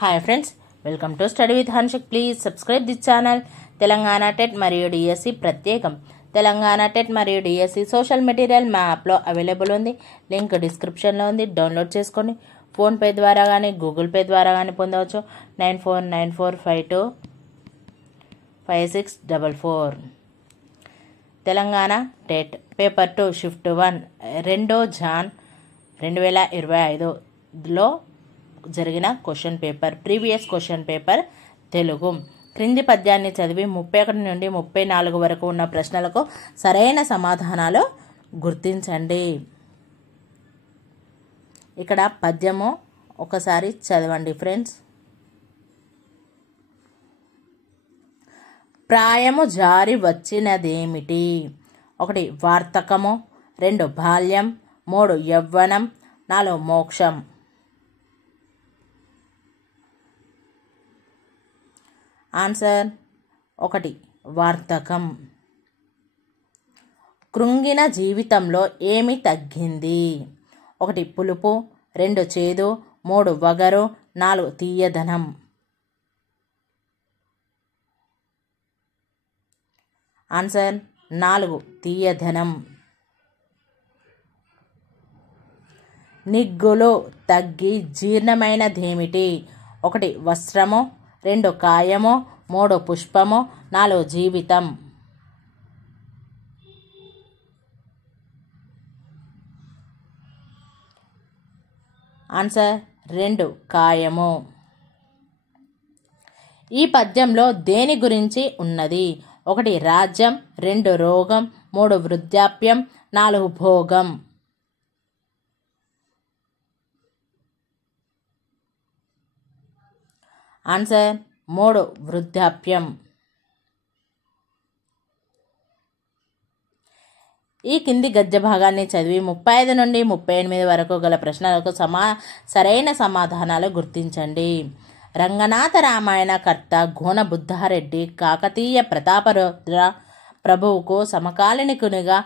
Hi friends, welcome to study with Hanshik. Please subscribe this channel. Telangana TET మరియు DSC ప్రత్యేకం. Telangana TET మరియు DSC social material మా యాప్లో available ఉంది. లింక్ డిస్క్రిప్షన్లో ఉంది. డౌన్లోడ్ చేసుకోండి. ఫోన్పే ద్వారా కానీ గూగుల్ పే ద్వారా కానీ పొందవచ్చు. 9494525644. తెలంగాణ టెట్ పేపర్ 2 షిఫ్ట్ 1 2 జాన్ 2025లో జరిగిన question paper. Previous question paper Telugu. క్రింది పద్యాన్ని చదివి 31 నుండి 34 వరకు ఉన్న ప్రశ్నలకు సరైన సమాధానాలు గుర్తించండి. ఇక్కడ పద్యము ఒకసారి చదవండి ఫ్రెండ్స్. ప్రాయము జారి వచ్చినదేమిటి? 1 వార్తకము, 2 బాల్యం, 3 యవ్వనం, 4 మోక్షం. ఆన్సర్ 1 వార్తకం. కృంగిన జీవితంలో ఏమి తగ్గింది? 1 పులుపు, 2 చేదు, 3 వగరు, 4 తీయదనం. ఆన్సర్ 4 తీయదనం. నిగ్గులు తగ్గి జీర్ణమైనదేమిటి? 1 వస్త్రము, 2 కాయము, 3 పుష్పము, 4 జీవితం. ఆన్సర్ 2 కాయము. ఈ పద్యంలో దేని గురించి ఉన్నది? 1 రాజ్యం, 2 రోగం, 3 వృద్ధాప్యం, 4 భోగం. ఆన్సర్ 3 వృద్ధాప్యం. ఈ కింది గద్య భాగాన్ని చదివి 35 నుండి 38 వరకు గల ప్రశ్నలకు సరైన సమాధానాలు గుర్తించండి. రంగనాథ రామాయణ కర్త గోన బుద్ధారెడ్డి కాకతీయ ప్రతాపరుద్ర ప్రభువుకు సమకాలీనునిగా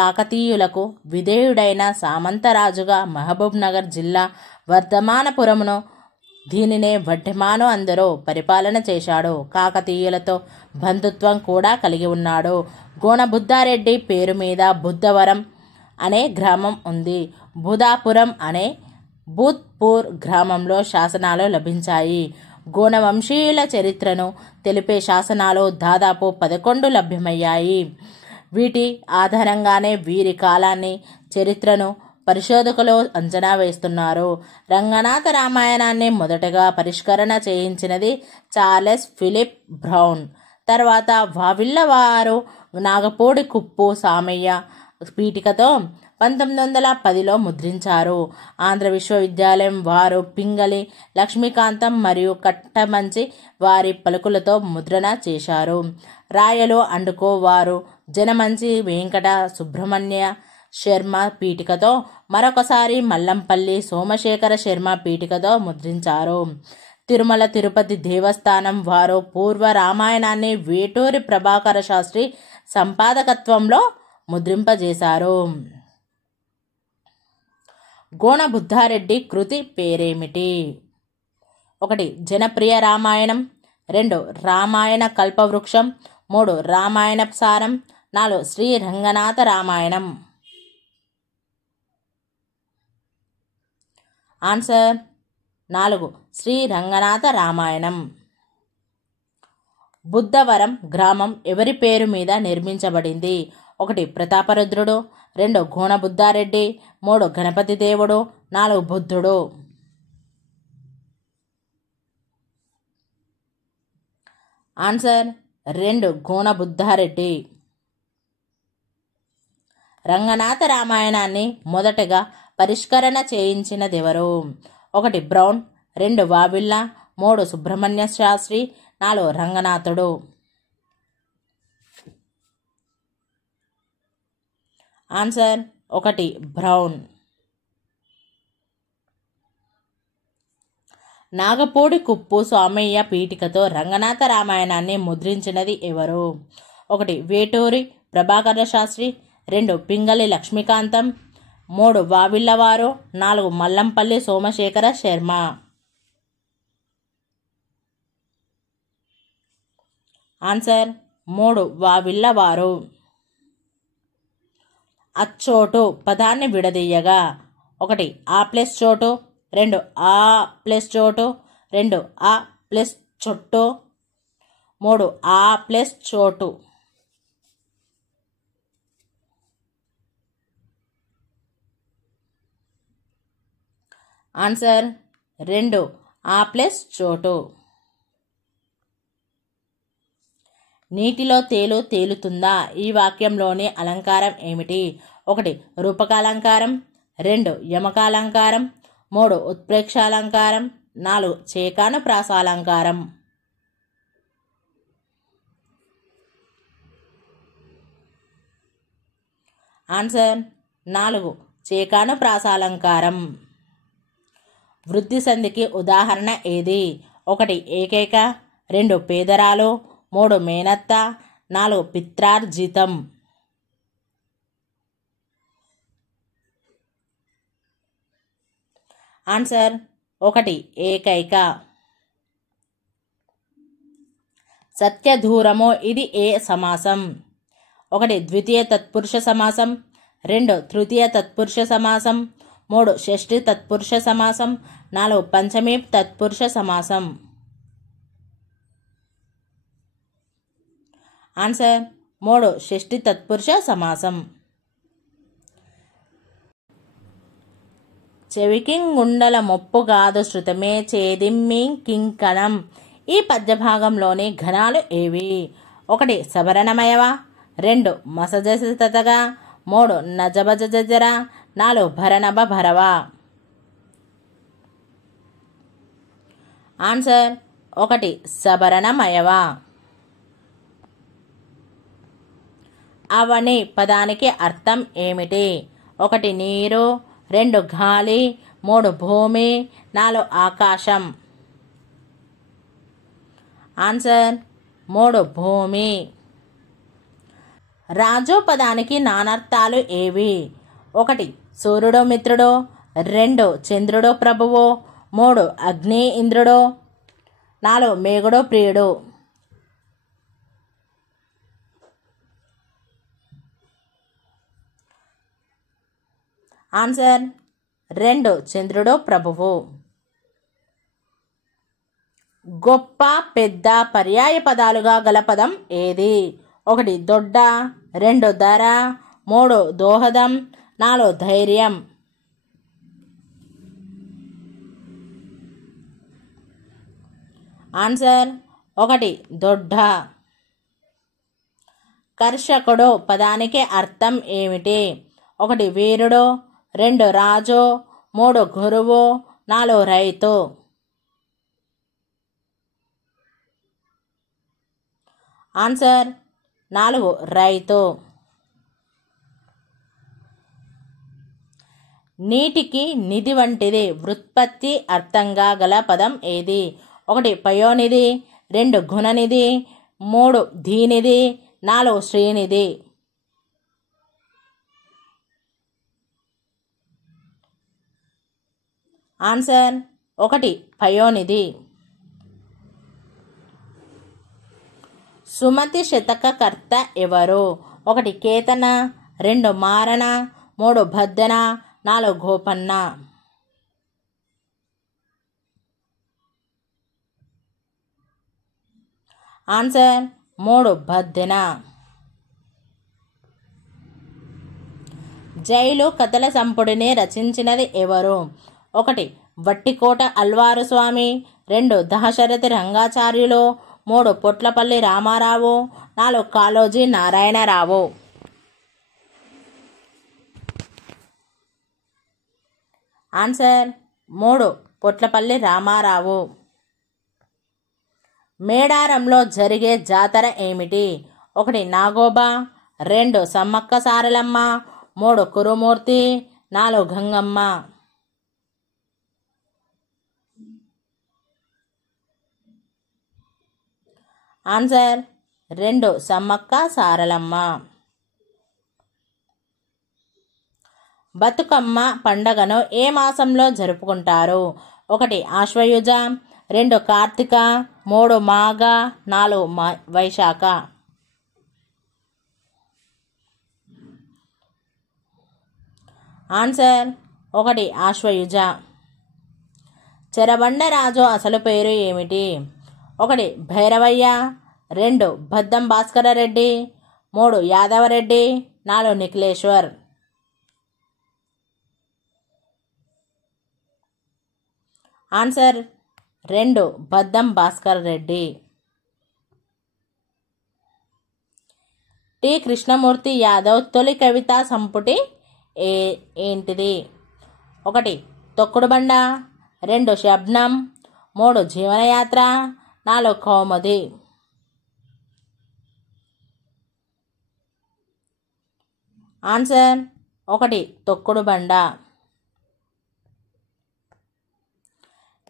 కాకతీయులకు విధేయుడైన సామంతరాజుగా మహబూబ్ నగర్ జిల్లా వర్ధమానపురమును, దీనినే వడ్డెమాను అందరూ పరిపాలన చేశాడు. కాకతీయులతో బంధుత్వం కూడా కలిగి ఉన్నాడు. గోన బుద్ధారెడ్డి పేరు మీద బుద్ధవరం అనే గ్రామం ఉంది. బుధాపురం అనే భూత్పూర్ గ్రామంలో శాసనాలు లభించాయి. గోన వంశీయుల చరిత్రను తెలిపే శాసనాలు దాదాపు 11 లభ్యమయ్యాయి. వీటి ఆధారంగానే వీరి కాలాన్ని, చరిత్రను పరిశోధకులు అంచనా వేస్తున్నారు. రంగనాథ రామాయణాన్ని మొదటగా పరిష్కరణ చేయించినది చార్లెస్ ఫిలిప్ బ్రౌన్. తర్వాత వావిళ్ళవారు నాగపూడి కుప్పు సామయ్య పీఠికతో 1910లో ముద్రించారు. ఆంధ్ర విశ్వవిద్యాలయం వారు పింగళి లక్ష్మీకాంతం మరియు కట్టమంచి వారి పలుకులతో ముద్రణ చేశారు. రాయలు అండుకో వారు జనమంచి వెంకట సుబ్రహ్మణ్య శర్మ పీఠికతో, మరొకసారి మల్లంపల్లి సోమశేఖర శర్మ పీఠికతో ముద్రించారు. తిరుమల తిరుపతి దేవస్థానం వారు పూర్వ రామాయణాన్ని వేటూరి ప్రభాకర శాస్త్రి సంపాదకత్వంలో ముద్రింపజేశారు. గోన బుద్ధారెడ్డి కృతి పేరేమిటి? 1 జనప్రియ రామాయణం, 2 రామాయణ కల్పవృక్షం, 3 రామాయణ సారం, 4 శ్రీ రంగనాథ రామాయణం. ఆన్సర్ 4 శ్రీ రంగనాథ రామాయణం. బుద్ధవరం గ్రామం ఎవరి పేరు మీద నిర్మించబడింది? 1 ప్రతాపరుద్రుడు, 2 గోన బుద్ధారెడ్డి, 3 గణపతి దేవుడు, 4 బుద్ధుడు. ఆన్సర్ 2 గోన బుద్ధారెడ్డి. రంగనాథ రామాయణాన్ని మొదటగా పరిష్కరణ చేయించినదెవరు? 1 బ్రౌన్, 2 వావిళ్ళ, 3 సుబ్రహ్మణ్య శాస్త్రి, 4 రంగనాథుడు. Answer 1 Brown. నాగపూడి కుప్పు సోమయ్య పీఠికతో రంగనాథ రామాయణాన్ని ముద్రించినది ఎవరు? 1 వేటూరి ప్రభాకర శాస్త్రి, 2 పింగళి లక్ష్మీకాంతం, 3 వావిళ్ళవారు, 4 మల్లంపల్లి సోమశేఖర శర్మ. ఆన్సర్ 3 వావిళ్ళవారు. అచ్చోటు పదాన్ని విడదీయగా 1 ఆ ప్లస్ చోటు, 2 ఆ ప్లస్ చోటు, 2 ఆ ప్లస్ చొట్టు, 3 ఆ ప్లస్ చోటు. ఆన్సర్ 2 ఆ ప్లస్ చోటు. నీటిలో తేలు తేలుతుందా ఈ వాక్యంలోని అలంకారం ఏమిటి? 1 రూపకాలంకారం, 2 యమకాలంకారం, 3 ఉత్ప్రేక్షాలంకారం, 4 చేకానుప్రాసాలంకారం. ఆన్సర్ 4 చేకానుప్రాసాలంకారం. వృద్ధి సంధికి ఉదాహరణ ఏది? 1 ఏకైక, 2 పేదరాలు, 3 మేనత్త, 4 పిత్రార్జితం. ఆన్సర్ 1 ఏకైక. సత్యధూరము ఇది ఏ సమాసం? 1 ద్వితీయ తత్పురుష సమాసం, 2 తృతీయ తత్పురుష సమాసం, 3 షష్ఠి తత్పురుష సమాసం, 4 పంచమీ తత్పురుష సమాసం. ఆన్సర్ 3 షష్ఠి తత్పురుష సమాసం. చెవికింగుండల మొప్పుగాదు శృతమే చేదిమ్మి కింకణం. ఈ పద్యభాగంలోని ఘనాలు ఏవి? 1 సబరణమయవ, 2 మసజసతగా, 3 నజబజజర, 4 భరణభ భరవ. ఆన్సర్ 1 సబరణమయవ. అవని పదానికి అర్థం ఏమిటి? 1 నీరు, 2 గాలి, 3 భూమి, 4 ఆకాశం. ఆన్సర్ 3 భూమి. రాజు పదానికి నానార్థాలు ఏవి? 1 సూర్యుడు మిత్రుడు, 2 చంద్రుడు ప్రభువు, 3 అగ్ని ఇంద్రుడు, 4 మేఘుడు ప్రియుడు. ఆన్సర్ 2 చంద్రుడు ప్రభువు. గొప్ప పెద్ద పర్యాయ పదాలుగా గల పదం ఏది? 1 దొడ్డ, 2 ధర, 3 దోహదం, 4 ధైర్యం. ఆన్సర్ 1 దొడ్డ. కర్షకుడు పదానికి అర్థం ఏమిటి? 1 వీరుడు, 2 రాజు, 3 గురువు, 4 రైతు. ఆన్సర్ 4 రైతు. నీటికి నిధి వంటిది వ్యుత్పత్తి అర్థంగా గల పదం ఏది? 1 పయోనిధి, 2 గుణనిధి, 3 ధీనిధి, 4 శ్రీనిధి. ఆన్సర్ 1 పయోనిధి. సుమతి శతక కర్త ఎవరు? 1 కేతన, 2 మారణ, 3 భద్దన, 4 గోపన్న. ఆన్సర్ 3 భద్దెన. జైలు కథల సంపుటిని రచించినది ఎవరు? 1 వట్టికోట అల్వారు స్వామి, 2 దహశరథి రంగాచార్యులు, 3 పొట్లపల్లి రామారావు, 4 కాళోజీ నారాయణరావు. ఆన్సర్ 3 పొట్లపల్లి రామారావు. మేడారంలో జరిగే జాతర ఏమిటి? 1 నాగోబా, 2 సమ్మక్క సారలమ్మ, 3 కురుమూర్తి, 4 గంగమ్మ. ఆన్సర్ 2 సమ్మక్క సారలమ్మ. బతుకమ్మ పండగను ఏ మాసంలో జరుపుకుంటారు? 1 ఆశ్వయుజ, 2 కార్తీక, 3 మాఘ, 4 వైశాఖ. ఆన్సర్ 1 ఆశ్వయుజ. చెరబండరాజు అసలు పేరు ఏమిటి? 1 భైరవయ్య, 2 బద్దం భాస్కర రెడ్డి, 3 యాదవరెడ్డి, 4 నిఖిలేశ్వర్. ఆన్సర్ 2 బద్దం భాస్కర్ రెడ్డి. టి కృష్ణమూర్తి యాదవ్ తొలి కవితా సంపుటి ఏంటిది? 1 తొక్కుడుబండ, 2 శబ్నం, 3 జీవనయాత్ర, 4 కౌముది. ఆన్సర్ 1 తొక్కుడుబండ.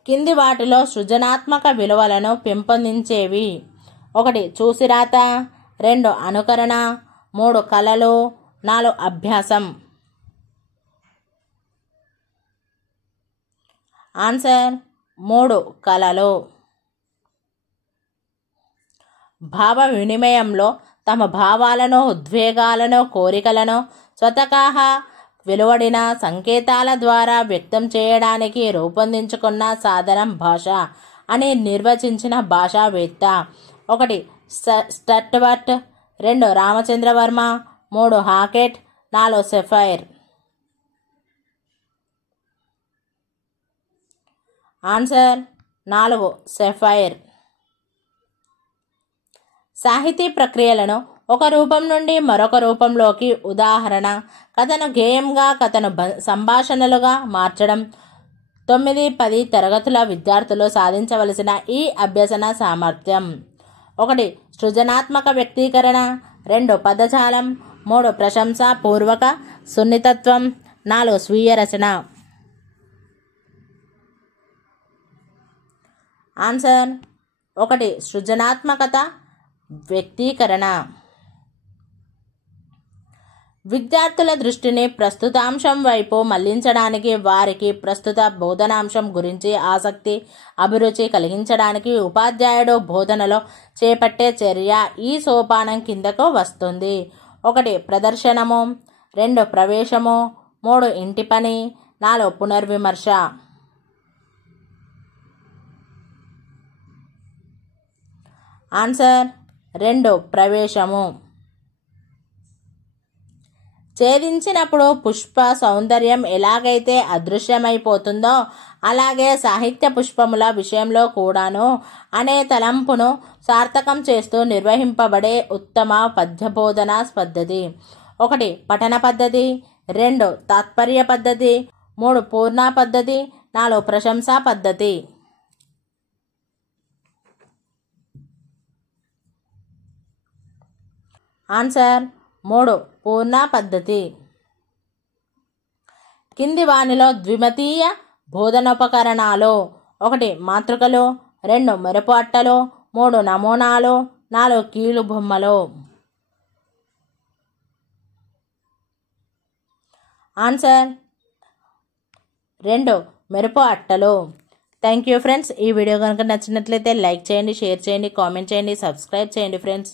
కింది వాటిలో సృజనాత్మక విలువలను పెంపొందించేవి? 1 చూసిరాత, 2 అనుకరణ, 3 కళలు, 4 అభ్యాసం. ఆన్సర్ 3 కళలు. భావ వినిమయంలో తమ భావాలను, ఉద్వేగాలను, కోరికలను స్వతహాగా వెలువడిన సంకేతాల ద్వారా వ్యక్తం చేయడానికి రూపొందించుకున్న సాధనం భాష అని నిర్వచించిన భాషావేత్త? 1 స్టట్వర్ట్, 2 రామచంద్రవర్మ, 3 హాకెట్, 4 సెఫైర్. Answer 4 sapphire. సాహితీ ప్రక్రియలను ఒక రూపం నుండి మరొక రూపంలోకి, ఉదాహరణ కథను గేయంగా, కథను సంభాషణలుగా మార్చడం 9-10 తరగతుల విద్యార్థులు సాధించవలసిన ఈ అభ్యసన సామర్థ్యం. 1 సృజనాత్మక వ్యక్తీకరణ, 2 పదజాలం, 3 ప్రశంసాపూర్వక సున్నితత్వం, 4 స్వీయ రచన. ఆన్సర్ 1 సృజనాత్మకత వ్యక్తీకరణ. విద్యార్థుల దృష్టిని ప్రస్తుతాంశం వైపు మళ్లించడానికి, వారికి ప్రస్తుత బోధనాంశం గురించి ఆసక్తి, అభిరుచి కలిగించడానికి ఉపాధ్యాయుడు బోధనలో చేపట్టే చర్య ఈ సోపానం కిందకు వస్తుంది. 1 ప్రదర్శనము, 2 ప్రవేశము, 3 ఇంటి పని, 4 పునర్విమర్శ. ఆన్సర్ 2 ప్రవేశము. ఛేదించినప్పుడు పుష్ప సౌందర్యం ఎలాగైతే అదృశ్యమైపోతుందో అలాగే సాహిత్య పుష్పముల విషయంలో కూడాను అనే తలంపును సార్థకం చేస్తూ నిర్వహింపబడే ఉత్తమ పద్యబోధనా పద్ధతి. 1 పఠన పద్ధతి, 2 తాత్పర్య పద్ధతి, 3 పూర్ణ పద్ధతి, 4 ప్రశంసా పద్ధతి. ఆన్సర్ 3 పూర్ణ పద్ధతి. కింది వానిలో ద్విమతీయ బోధనోపకరణాలు? 1 మాతృకలు, 2 మెరుపు అట్టలు, 3 నమూనాలు, 4 కీలు బొమ్మలు. ఆన్సర్ 2 మెరుపు అట్టలు. Thank you friends. ఈ వీడియో కనుక నచ్చినట్లయితే లైక్ చేయండి, షేర్ చేయండి, కామెంట్ చేయండి, సబ్స్క్రైబ్ చేయండి ఫ్రెండ్స్.